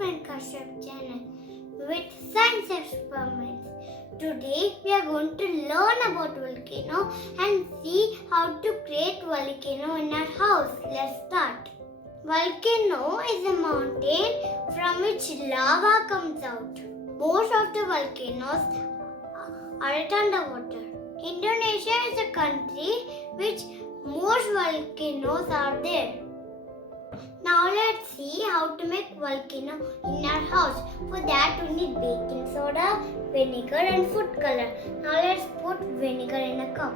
Experiment Kashyap channel with science experiments. Today we are going to learn about volcano and see how to create volcano in our house. Let's start. Volcano is a mountain from which lava comes out. Most of the volcanoes are at underwater. Indonesia is a country which most volcanoes are there. Now let's see how to make volcano in our house. For that we need baking soda, vinegar and food color. Now let's put vinegar in a cup.